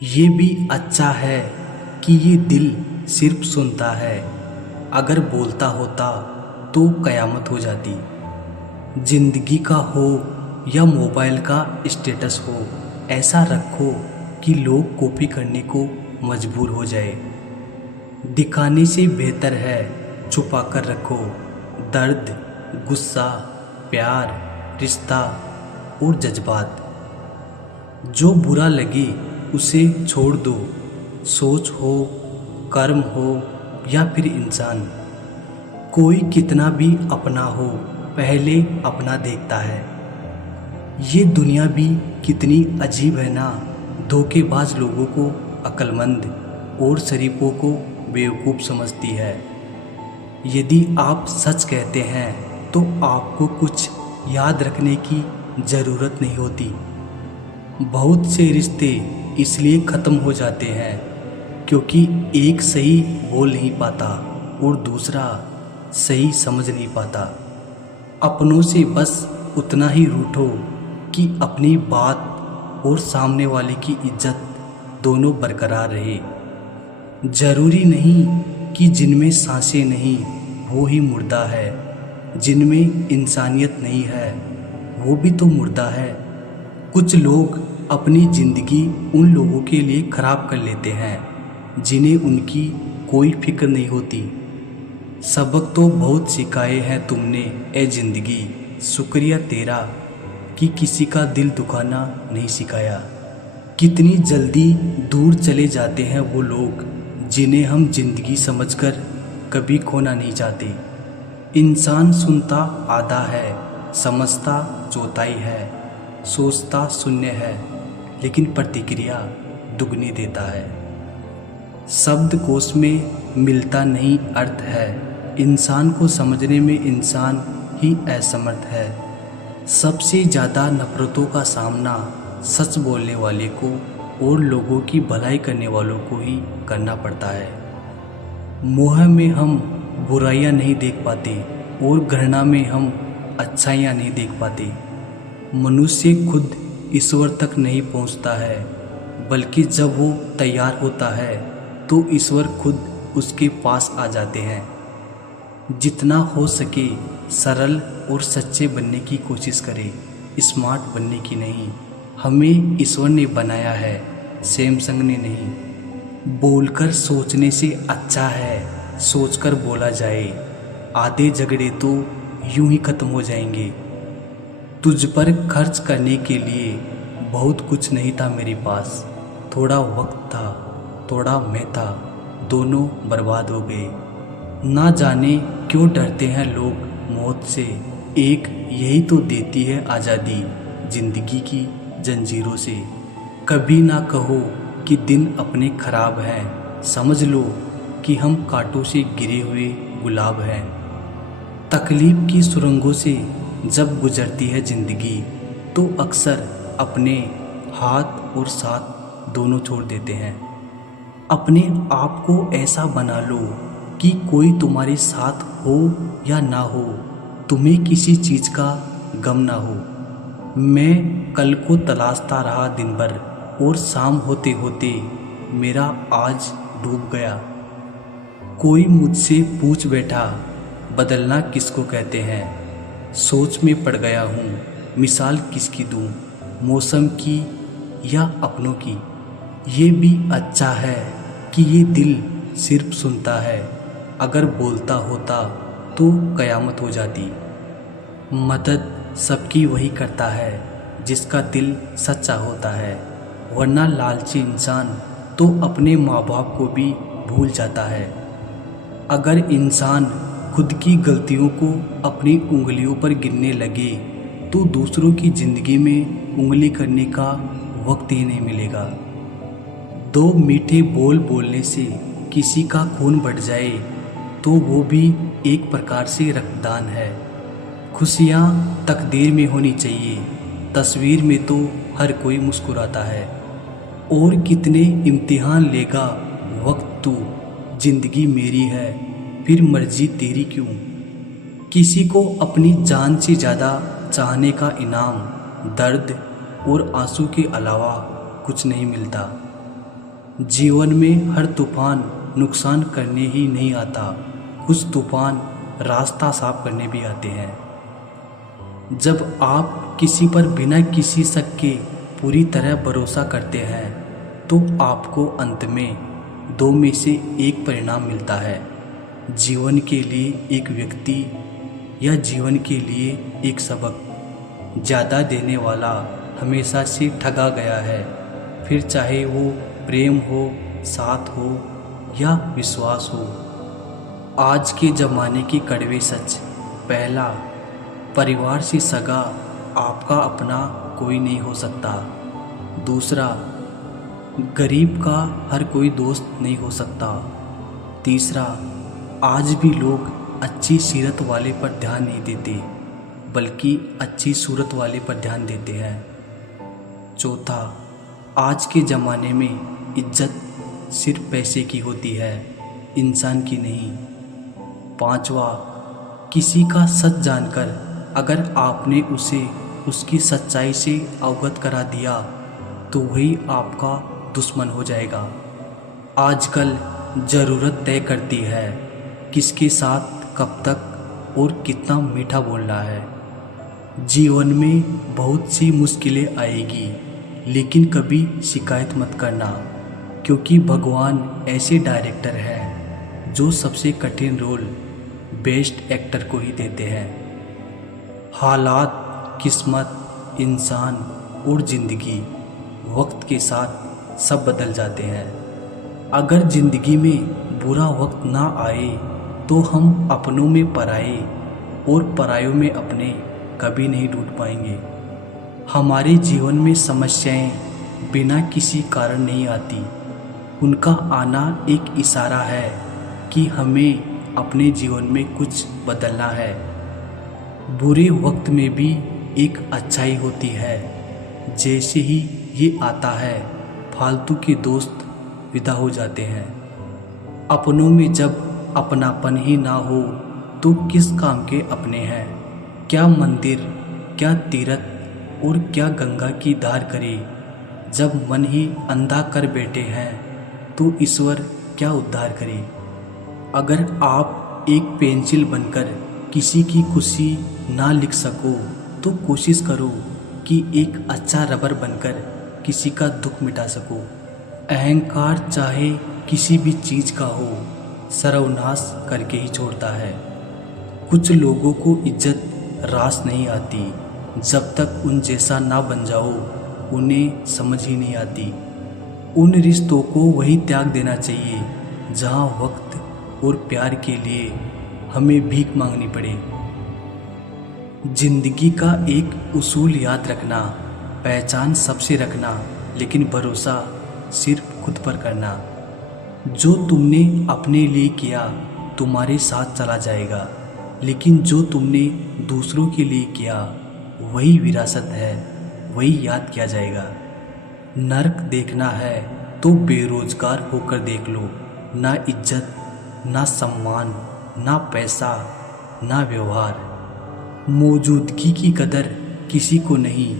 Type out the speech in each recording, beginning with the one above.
ये भी अच्छा है कि ये दिल सिर्फ सुनता है। अगर बोलता होता तो कयामत हो जाती। जिंदगी का हो या मोबाइल का स्टेटस हो, ऐसा रखो कि लोग कॉपी करने को मजबूर हो जाए। दिखाने से बेहतर है छुपा कर रखो दर्द, गुस्सा, प्यार, रिश्ता और जज्बात। जो बुरा लगे उसे छोड़ दो। सोच हो, कर्म हो या फिर इंसान, कोई कितना भी अपना हो, पहले अपना देखता है। ये दुनिया भी कितनी अजीब है ना। धोखेबाज लोगों को अक्लमंद और शरीफों को बेवकूफ़ समझती है। यदि आप सच कहते हैं तो आपको कुछ याद रखने की ज़रूरत नहीं होती। बहुत से रिश्ते इसलिए ख़त्म हो जाते हैं क्योंकि एक सही बोल नहीं पाता और दूसरा सही समझ नहीं पाता। अपनों से बस उतना ही रूठो कि अपनी बात और सामने वाले की इज्जत दोनों बरकरार रहे। ज़रूरी नहीं कि जिनमें सांसें नहीं वो ही मुर्दा है, जिनमें इंसानियत नहीं है वो भी तो मुर्दा है। कुछ लोग अपनी ज़िंदगी उन लोगों के लिए ख़राब कर लेते हैं जिन्हें उनकी कोई फिक्र नहीं होती। सबक तो बहुत सिखाए हैं तुमने ए ज़िंदगी, शुक्रिया तेरा कि किसी का दिल दुखाना नहीं सिखाया। कितनी जल्दी दूर चले जाते हैं वो लोग जिन्हें हम ज़िंदगी समझकर कभी खोना नहीं चाहते। इंसान सुनता आधा है, समझता चौथाई है, सोचता शून्य है, लेकिन प्रतिक्रिया दुगनी देता है। शब्दकोश में मिलता नहीं अर्थ है, इंसान को समझने में इंसान ही असमर्थ है। सबसे ज़्यादा नफ़रतों का सामना सच बोलने वाले को और लोगों की भलाई करने वालों को ही करना पड़ता है। मोह में हम बुराइयां नहीं देख पाते और घृणा में हम अच्छाइयां नहीं देख पाते। मनुष्य खुद ईश्वर तक नहीं पहुंचता है, बल्कि जब वो तैयार होता है तो ईश्वर खुद उसके पास आ जाते हैं। जितना हो सके सरल और सच्चे बनने की कोशिश करें, स्मार्ट बनने की नहीं। हमें ईश्वर ने बनाया है, सैमसंग ने नहीं। बोलकर सोचने से अच्छा है सोचकर बोला जाए। आधे झगड़े तो यूं ही ख़त्म हो जाएंगे। तुझ पर खर्च करने के लिए बहुत कुछ नहीं था मेरे पास। थोड़ा वक्त था, थोड़ा मैं था, दोनों बर्बाद हो गए। ना जाने क्यों डरते हैं लोग मौत से, एक यही तो देती है आज़ादी ज़िंदगी की जंजीरों से। कभी ना कहो कि दिन अपने ख़राब हैं, समझ लो कि हम कांटों से गिरे हुए गुलाब हैं। तकलीफ़ की सुरंगों से जब गुजरती है ज़िंदगी तो अक्सर अपने हाथ और साथ दोनों छोड़ देते हैं। अपने आप को ऐसा बना लो कि कोई तुम्हारे साथ हो या ना हो, तुम्हें किसी चीज़ का गम ना हो। मैं कल को तलाशता रहा दिन भर और शाम होते होते मेरा आज डूब गया। कोई मुझसे पूछ बैठा बदलना किसको कहते हैं। सोच में पड़ गया हूँ, मिसाल किसकी दूँ, मौसम की या अपनों की। ये भी अच्छा है कि ये दिल सिर्फ सुनता है। अगर बोलता होता तो कयामत हो जाती। मदद सबकी वही करता है जिसका दिल सच्चा होता है, वरना लालची इंसान तो अपने माँ बाप को भी भूल जाता है। अगर इंसान खुद की गलतियों को अपनी उंगलियों पर गिनने लगे तो दूसरों की ज़िंदगी में उंगली करने का वक्त ही नहीं मिलेगा। दो मीठे बोल बोलने से किसी का खून बढ़ जाए तो वो भी एक प्रकार से रक्तदान है। खुशियाँ तकदीर में होनी चाहिए, तस्वीर में तो हर कोई मुस्कुराता है। और कितने इम्तिहान लेगा वक्त तू, जिंदगी मेरी है फिर मर्जी तेरी क्यों। किसी को अपनी जान से ज़्यादा चाहने का इनाम दर्द और आंसू के अलावा कुछ नहीं मिलता। जीवन में हर तूफान नुकसान करने ही नहीं आता, कुछ तूफान रास्ता साफ करने भी आते हैं। जब आप किसी पर बिना किसी शक के पूरी तरह भरोसा करते हैं तो आपको अंत में दो में से एक परिणाम मिलता है, जीवन के लिए एक व्यक्ति या जीवन के लिए एक सबक। ज़्यादा देने वाला हमेशा से ठगा गया है, फिर चाहे वो प्रेम हो, साथ हो या विश्वास हो। आज के ज़माने के कड़वे सच। पहला, परिवार से सगा आपका अपना कोई नहीं हो सकता। दूसरा, गरीब का हर कोई दोस्त नहीं हो सकता। तीसरा, आज भी लोग अच्छी सीरत वाले पर ध्यान नहीं देते, बल्कि अच्छी सूरत वाले पर ध्यान देते हैं। चौथा, आज के ज़माने में इज्जत सिर्फ पैसे की होती है, इंसान की नहीं। पांचवा, किसी का सच जानकर अगर आपने उसे उसकी सच्चाई से अवगत करा दिया तो वही आपका दुश्मन हो जाएगा। आजकल ज़रूरत तय करती है किसके साथ कब तक और कितना मीठा बोलना है। जीवन में बहुत सी मुश्किलें आएगी, लेकिन कभी शिकायत मत करना, क्योंकि भगवान ऐसे डायरेक्टर हैं जो सबसे कठिन रोल बेस्ट एक्टर को ही देते हैं। हालात, किस्मत, इंसान और ज़िंदगी वक्त के साथ सब बदल जाते हैं। अगर ज़िंदगी में बुरा वक्त ना आए तो हम अपनों में पराए और परायों में अपने कभी नहीं ढूंढ पाएंगे। हमारे जीवन में समस्याएं बिना किसी कारण नहीं आती, उनका आना एक इशारा है कि हमें अपने जीवन में कुछ बदलना है। बुरे वक्त में भी एक अच्छाई होती है, जैसे ही ये आता है फालतू के दोस्त विदा हो जाते हैं। अपनों में जब अपनापन ही ना हो तो किस काम के अपने हैं। क्या मंदिर, क्या तीर्थ और क्या गंगा की धार करे, जब मन ही अंधा कर बैठे हैं तो ईश्वर क्या उद्धार करे। अगर आप एक पेंसिल बनकर किसी की खुशी ना लिख सको तो कोशिश करो कि एक अच्छा रबर बनकर किसी का दुख मिटा सको। अहंकार चाहे किसी भी चीज़ का हो, सर्वनाश करके ही छोड़ता है। कुछ लोगों को इज्जत रास नहीं आती, जब तक उन जैसा ना बन जाओ उन्हें समझ ही नहीं आती। उन रिश्तों को वही त्याग देना चाहिए जहाँ वक्त और प्यार के लिए हमें भीख मांगनी पड़े। जिंदगी का एक उसूल याद रखना, पहचान सबसे रखना, लेकिन भरोसा सिर्फ खुद पर करना। जो तुमने अपने लिए किया तुम्हारे साथ चला जाएगा, लेकिन जो तुमने दूसरों के लिए किया वही विरासत है, वही याद किया जाएगा। नर्क देखना है तो बेरोजगार होकर देख लो। ना इज्जत, ना सम्मान, ना पैसा, ना व्यवहार। मौजूदगी की कदर किसी को नहीं,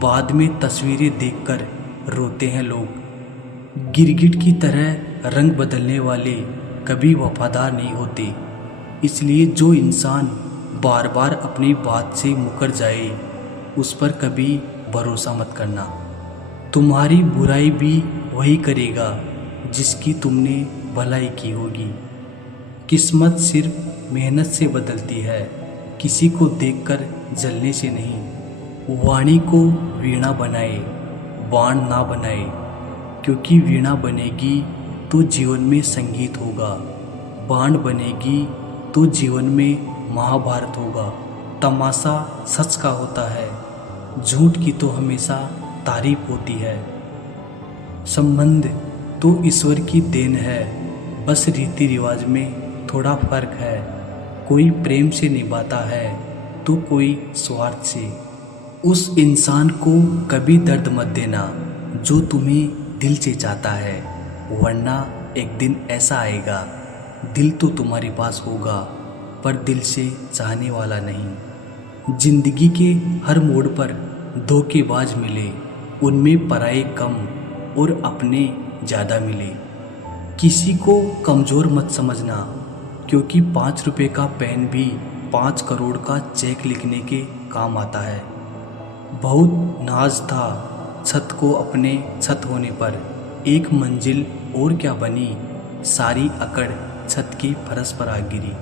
बाद में तस्वीरें देखकर रोते हैं लोग। गिरगिट की तरह रंग बदलने वाले कभी वफादार नहीं होते, इसलिए जो इंसान बार बार अपनी बात से मुकर जाए उस पर कभी भरोसा मत करना। तुम्हारी बुराई भी वही करेगा जिसकी तुमने भलाई की होगी। किस्मत सिर्फ मेहनत से बदलती है, किसी को देखकर जलने से नहीं। वाणी को वीणा बनाए, बाण ना बनाए, क्योंकि वीणा बनेगी तो जीवन में संगीत होगा, बाण बनेगी तो जीवन में महाभारत होगा। तमाशा सच का होता है, झूठ की तो हमेशा तारीफ होती है। संबंध तो ईश्वर की देन है, बस रीति रिवाज में थोड़ा फर्क है। कोई प्रेम से निभाता है तो कोई स्वार्थ से। उस इंसान को कभी दर्द मत देना जो तुम्हें दिल से चाहता है, वरना एक दिन ऐसा आएगा दिल तो तुम्हारे पास होगा पर दिल से चाहने वाला नहीं। जिंदगी के हर मोड़ पर धोखेबाज मिले, उनमें पराये कम और अपने ज़्यादा मिले। किसी को कमज़ोर मत समझना, क्योंकि 5 रुपए का पेन भी 5 करोड़ का चेक लिखने के काम आता है। बहुत नाज था छत को अपने छत होने पर, एक मंजिल और क्या बनी, सारी अकड़ छत की फरश पर आ गिरी।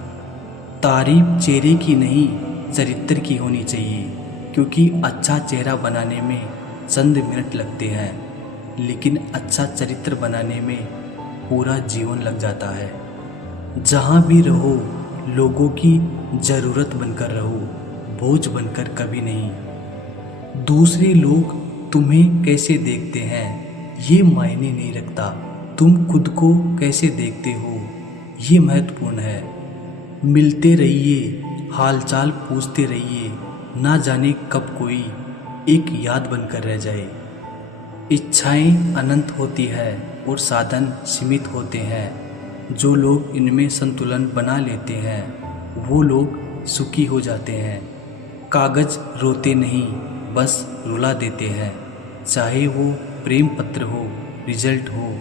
तारीफ चेहरे की नहीं चरित्र की होनी चाहिए, क्योंकि अच्छा चेहरा बनाने में चंद मिनट लगते हैं, लेकिन अच्छा चरित्र बनाने में पूरा जीवन लग जाता है। जहाँ भी रहो लोगों की ज़रूरत बनकर रहो, बोझ बनकर कभी नहीं। दूसरे लोग तुम्हें कैसे देखते हैं ये मायने नहीं रखता, तुम खुद को कैसे देखते हो ये महत्वपूर्ण है। मिलते रहिए, हालचाल पूछते रहिए, ना जाने कब कोई एक याद बनकर रह जाए। इच्छाएं अनंत होती है और साधन सीमित होते हैं। जो लोग इनमें संतुलन बना लेते हैं वो लोग सुखी हो जाते हैं। कागज़ रोते नहीं, बस रुला देते हैं, चाहे वो प्रेम पत्र हो, रिजल्ट हो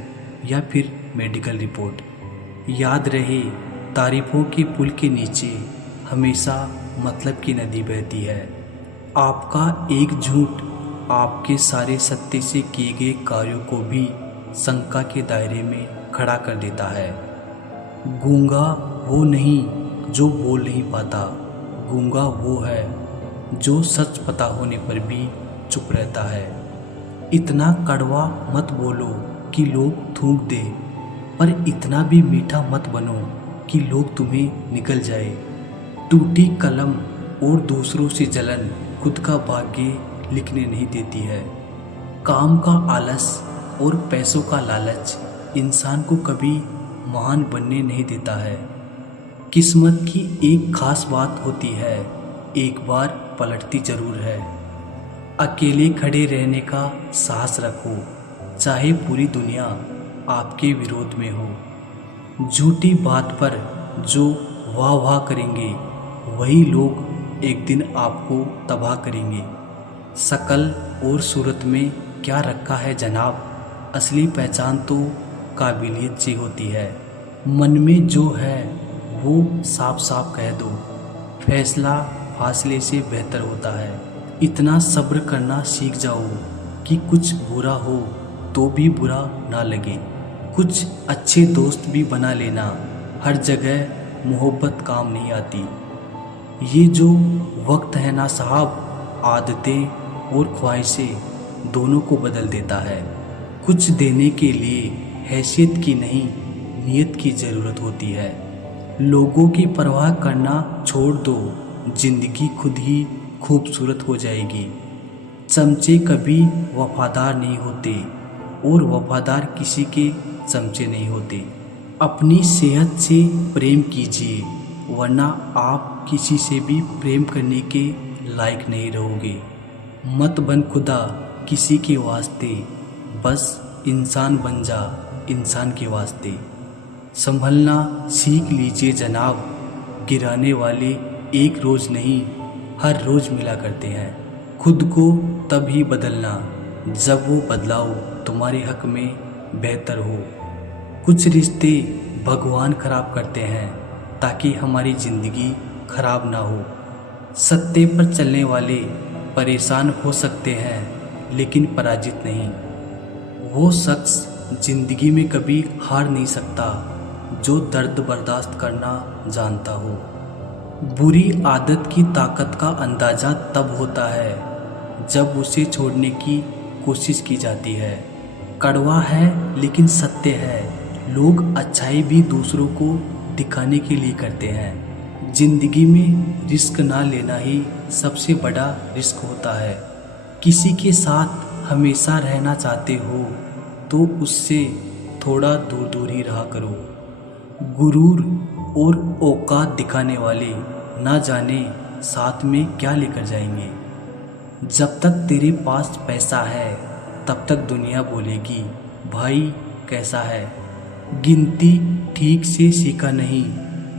या फिर मेडिकल रिपोर्ट। याद रहे, तारीफों के पुल के नीचे हमेशा मतलब की नदी बहती है। आपका एक झूठ आपके सारे सत्य से किए गए कार्यों को भी शंका के दायरे में खड़ा कर देता है। गूंगा वो नहीं जो बोल नहीं पाता, गूंगा वो है जो सच पता होने पर भी चुप रहता है। इतना कड़वा मत बोलो कि लोग थूक दे, पर इतना भी मीठा मत बनो कि लोग तुम्हें निगल जाए। टूटी कलम और दूसरों से जलन खुद का भाग्य लिखने नहीं देती है। काम का आलस और पैसों का लालच इंसान को कभी महान बनने नहीं देता है। किस्मत की एक खास बात होती है, एक बार पलटती जरूर है। अकेले खड़े रहने का साहस रखो, चाहे पूरी दुनिया आपके विरोध में हो। झूठी बात पर जो वाह वाह करेंगे वही लोग एक दिन आपको तबाह करेंगे। शकल और सूरत में क्या रखा है जनाब, असली पहचान तो काबिलियत से होती है। मन में जो है वो साफ साफ कह दो, फैसला फासले से बेहतर होता है। इतना सब्र करना सीख जाओ कि कुछ बुरा हो तो भी बुरा ना लगे। कुछ अच्छे दोस्त भी बना लेना, हर जगह मोहब्बत काम नहीं आती। ये जो वक्त है ना साहब, आदतें और ख्वाहिशें दोनों को बदल देता है। कुछ देने के लिए हैसियत की नहीं नीयत की ज़रूरत होती है। लोगों की परवाह करना छोड़ दो, जिंदगी खुद ही खूबसूरत हो जाएगी। चमचे कभी वफादार नहीं होते और वफादार किसी के चमचे नहीं होते। अपनी सेहत से प्रेम कीजिए, वरना आप किसी से भी प्रेम करने के लायक नहीं रहोगे। मत बन खुदा किसी के वास्ते, बस इंसान बन जा इंसान के वास्ते। संभलना सीख लीजिए जनाब, गिराने वाले एक रोज़ नहीं हर रोज़ मिला करते हैं। खुद को तभी बदलना जब वो बदलाव तुम्हारे हक में बेहतर हो। कुछ रिश्ते भगवान खराब करते हैं ताकि हमारी ज़िंदगी खराब ना हो। सत्य पर चलने वाले परेशान हो सकते हैं लेकिन पराजित नहीं। वो शख्स ज़िंदगी में कभी हार नहीं सकता जो दर्द बर्दाश्त करना जानता हो। बुरी आदत की ताकत का अंदाज़ा तब होता है जब उसे छोड़ने की कोशिश की जाती है। कड़वा है लेकिन सत्य है, लोग अच्छाई भी दूसरों को दिखाने के लिए करते हैं। जिंदगी में रिस्क ना लेना ही सबसे बड़ा रिस्क होता है। किसी के साथ हमेशा रहना चाहते हो तो उससे थोड़ा दूर दूर ही रहा करो। गुरूर और औकात दिखाने वाले ना जाने साथ में क्या लेकर जाएंगे। जब तक तेरे पास पैसा है तब तक दुनिया बोलेगी भाई कैसा है। गिनती ठीक से सीखा नहीं,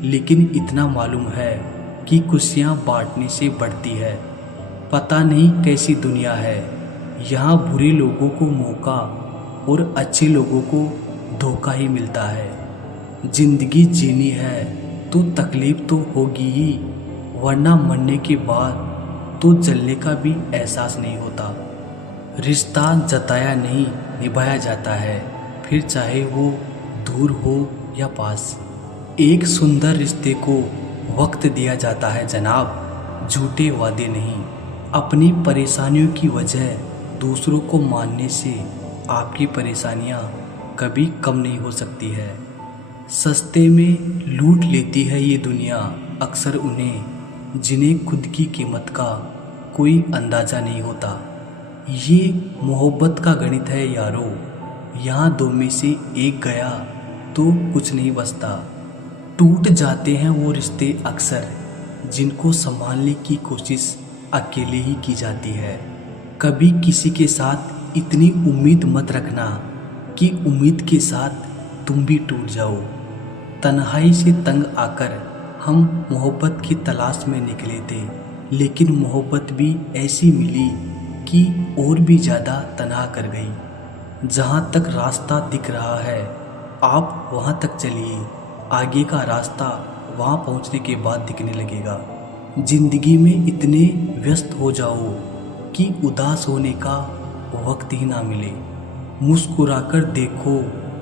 लेकिन इतना मालूम है कि खुशियाँ बांटने से बढ़ती है। पता नहीं कैसी दुनिया है, यहाँ बुरे लोगों को मौका और अच्छे लोगों को धोखा ही मिलता है। जिंदगी जीनी है तो तकलीफ तो होगी ही, वरना मरने के बाद तो जलने का भी एहसास नहीं होता। रिश्ता जताया नहीं निभाया जाता है, फिर चाहे वो दूर हो या पास। एक सुंदर रिश्ते को वक्त दिया जाता है जनाब, झूठे वादे नहीं। अपनी परेशानियों की वजह दूसरों को मानने से आपकी परेशानियां कभी कम नहीं हो सकती है। सस्ते में लूट लेती है ये दुनिया अक्सर उन्हें, जिन्हें खुद की कीमत का कोई अंदाज़ा नहीं होता। ये मोहब्बत का गणित है यारो, यहाँ दो में से एक गया तो कुछ नहीं बचता। टूट जाते हैं वो रिश्ते अक्सर, जिनको संभालने की कोशिश अकेले ही की जाती है। कभी किसी के साथ इतनी उम्मीद मत रखना कि उम्मीद के साथ तुम भी टूट जाओ। तन्हाई से तंग आकर हम मोहब्बत की तलाश में निकले थे, लेकिन मोहब्बत भी ऐसी मिली कि और भी ज़्यादा तन्हा कर गई। जहाँ तक रास्ता दिख रहा है आप वहाँ तक चलिए, आगे का रास्ता वहाँ पहुँचने के बाद दिखने लगेगा। जिंदगी में इतने व्यस्त हो जाओ कि उदास होने का वक्त ही ना मिले। मुस्कुराकर देखो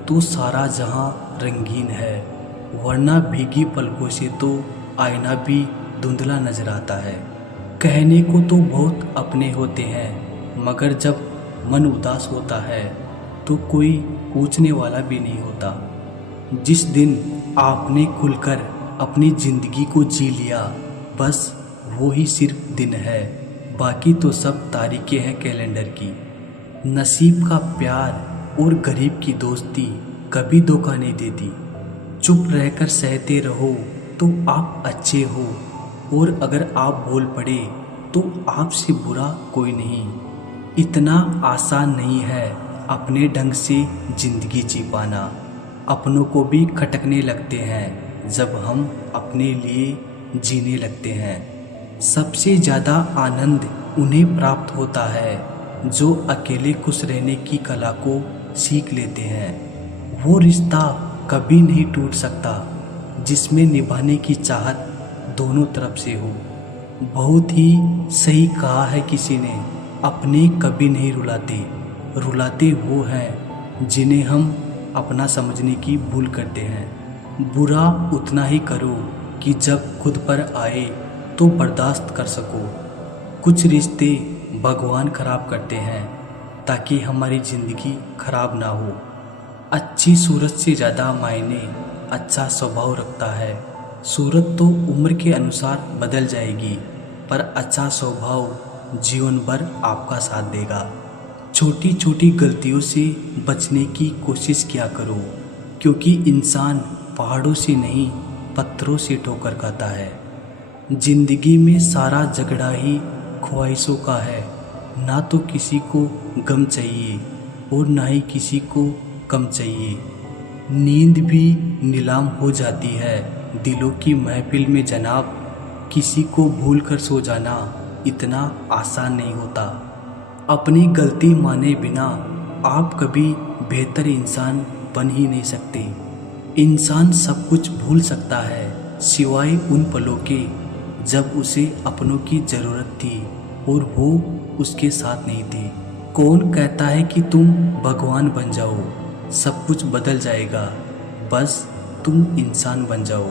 तो सारा जहां रंगीन है, वरना भीगी पलकों से तो आईना भी धुंधला नजर आता है। कहने को तो बहुत अपने होते हैं, मगर जब मन उदास होता है तो कोई पूछने वाला भी नहीं होता। जिस दिन आपने खुलकर अपनी ज़िंदगी को जी लिया, बस वो ही सिर्फ दिन है, बाकी तो सब तारीखें हैं कैलेंडर की। नसीब का प्यार और गरीब की दोस्ती कभी धोखा नहीं देती। चुप रहकर सहते रहो तो आप अच्छे हो, और अगर आप बोल पड़े तो आपसे बुरा कोई नहीं। इतना आसान नहीं है अपने ढंग से ज़िंदगी जी पाना। अपनों को भी खटकने लगते हैं जब हम अपने लिए जीने लगते हैं। सबसे ज़्यादा आनंद उन्हें प्राप्त होता है जो अकेले खुश रहने की कला को सीख लेते हैं। वो रिश्ता कभी नहीं टूट सकता जिसमें निभाने की चाहत दोनों तरफ से हो। बहुत ही सही कहा है किसी ने, अपने कभी नहीं रुलाते, रुलाते वो हैं जिन्हें हम अपना समझने की भूल करते हैं। बुरा उतना ही करो कि जब खुद पर आए तो बर्दाश्त कर सको। कुछ रिश्ते भगवान खराब करते हैं ताकि हमारी ज़िंदगी खराब ना हो। अच्छी सूरत से ज़्यादा मायने अच्छा स्वभाव रखता है। सूरत तो उम्र के अनुसार बदल जाएगी, पर अच्छा स्वभाव जीवन भर आपका साथ देगा। छोटी छोटी गलतियों से बचने की कोशिश किया करो, क्योंकि इंसान पहाड़ों से नहीं पत्थरों से ठोकर खाता है। जिंदगी में सारा झगड़ा ही ख्वाहिशों का है, ना तो किसी को गम चाहिए और ना ही किसी को कम चाहिए। नींद भी नीलाम हो जाती है दिलों की महफिल में जनाब। किसी को भूल कर सो जाना इतना आसान नहीं होता। अपनी गलती माने बिना आप कभी बेहतर इंसान बन ही नहीं सकते। इंसान सब कुछ भूल सकता है सिवाय उन पलों के जब उसे अपनों की ज़रूरत थी और वो उसके साथ नहीं थे। कौन कहता है कि तुम भगवान बन जाओ, सब कुछ बदल जाएगा, बस तुम इंसान बन जाओ।